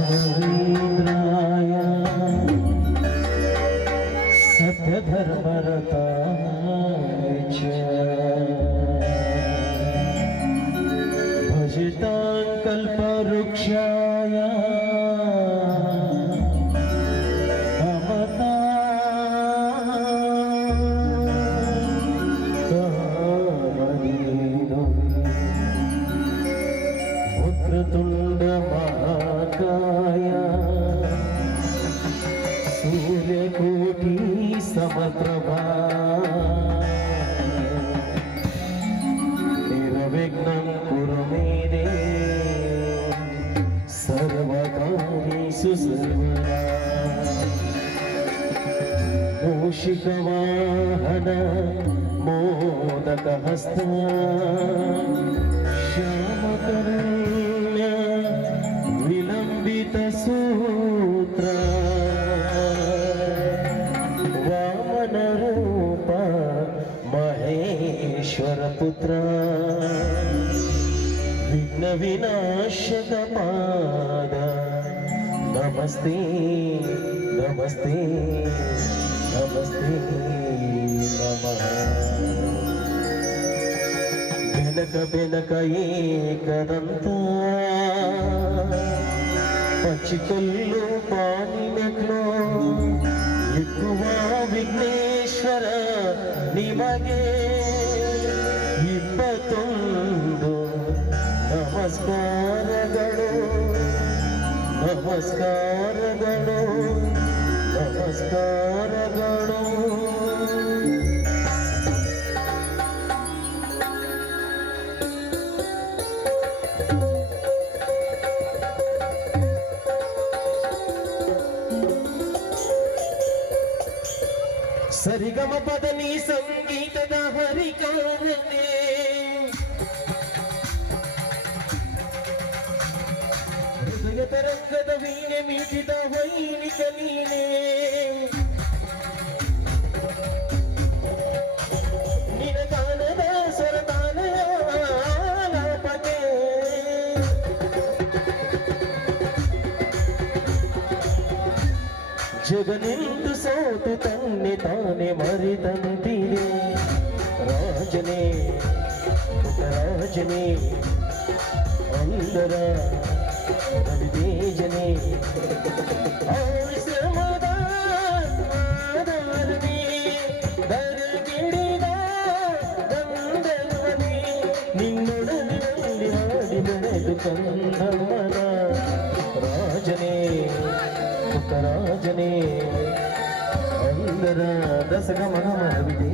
रवीन्द्राय सत्यधर्मरताय च भजतां कल्पवृक्षाय भवता కాయ సూర్యకోటి సమప్రభా నిర్విఘ్నం కురు మేరే సర్వకార్యేషు సర్వదా मूषिकवाहन मोदकहस्ता श्यामकरै ఈశ్వరపుత్ర. విఘ్న వినాశక పాద. నమస్తే నమస్తే నమస్తే నమ. వెనక వెనక ఏకదంతా. పచ్చికల్లు పాణినట్లో ఎక్కువ విఘ్నేశ్వర ನಿಮಗೆ ನಮಸ್ಕಾರಗಳು ನಮಸ್ಕಾರಗಳು ನಮಸ್ಕಾರಗಳು ಸರಿಗಮ ಪದನಿ ಸಂಗೀತದ ಹರಿಕಾರನೆ ಹೃದಯ ತರಂಗದ ವೀಣೆ ಮೀಟಿದ ವೈಣಿಕ ನೀನೆ. ಜಗನೆಂದು ಸೋತು ತನ್ನೆ ತಾನೆ ಮರಿತಂತಿರೆ ರಾಜನೇ ರಾಜನೇ ಅಂದರ రాజనే రాజనే అందర దశగమనమే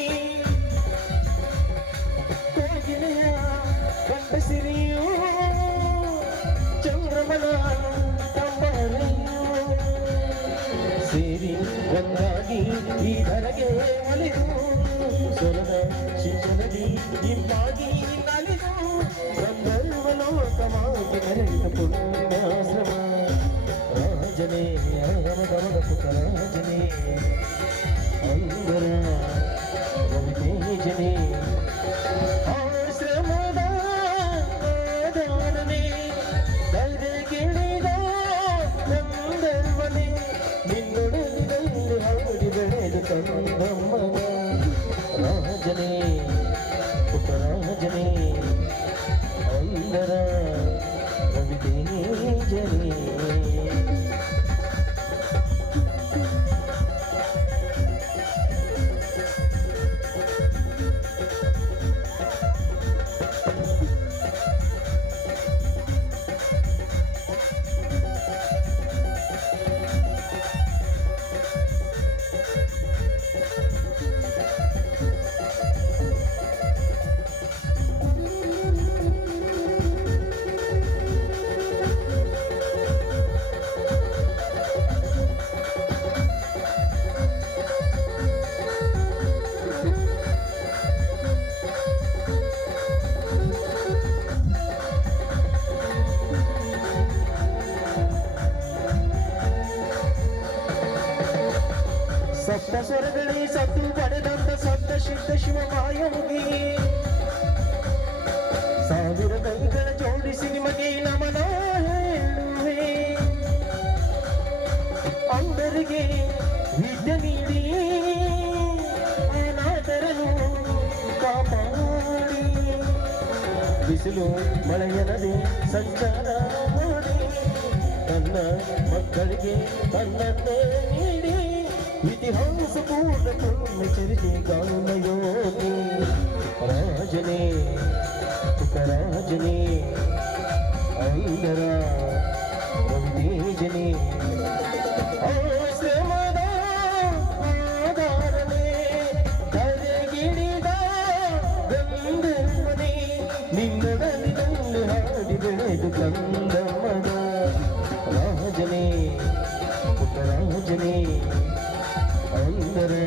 ಸಿರಿಯು ಚಂದ್ರಮನ ತಂಬಳೆಯು ಸೇರಿ ಒಂದಾಗಿ ಈ ಧರೆಗೆ ಒಲಿದು ಸೊಲದ ಶಿಶುನದಿ ಇಂಪಾಗಿ ನಲಿದು ಗಂಧರ್ವ ಲೋಕವಾಗಿ ಮೆರೆದ ಪುಣ್ಯಾಶ್ರಮ ರಾಜನೇ ಅಗಮಗಮದ ಪುಟ್ಟರಾಜನೇ ಅಂಗರ ರವಿತೇಜನೇ ಸ್ವರಗಳೇ ಸತ್ತು ಪಡೆದಂತ ಸಂತ ಸಿದ್ಧ ಶಿವ ಮಾಯೋಗಿ ಸಾವಿರ ಕೈಗಳ ಜೋಡಿಸಿ ನಿಮಗೆ ನಮನ ಅಂದರಿಗೆ ವಿದ್ಯೆ ನೀಡಿ, ಅನಾಥರನ್ನು ಕಾಪಾಡಿ. ಬಿಸಿಲು ಮಳೆಯನದೆ ಸಂಚಾರ ಮಾಡಿ ತನ್ನ ಮಕ್ಕಳಿಗೆ ఇతిహాస పూటకున్న చరితి గానయోని రాజనే ఒక రాజనే ఐందరా రవితేజనే నిన్నదని తల్లి హాడి করে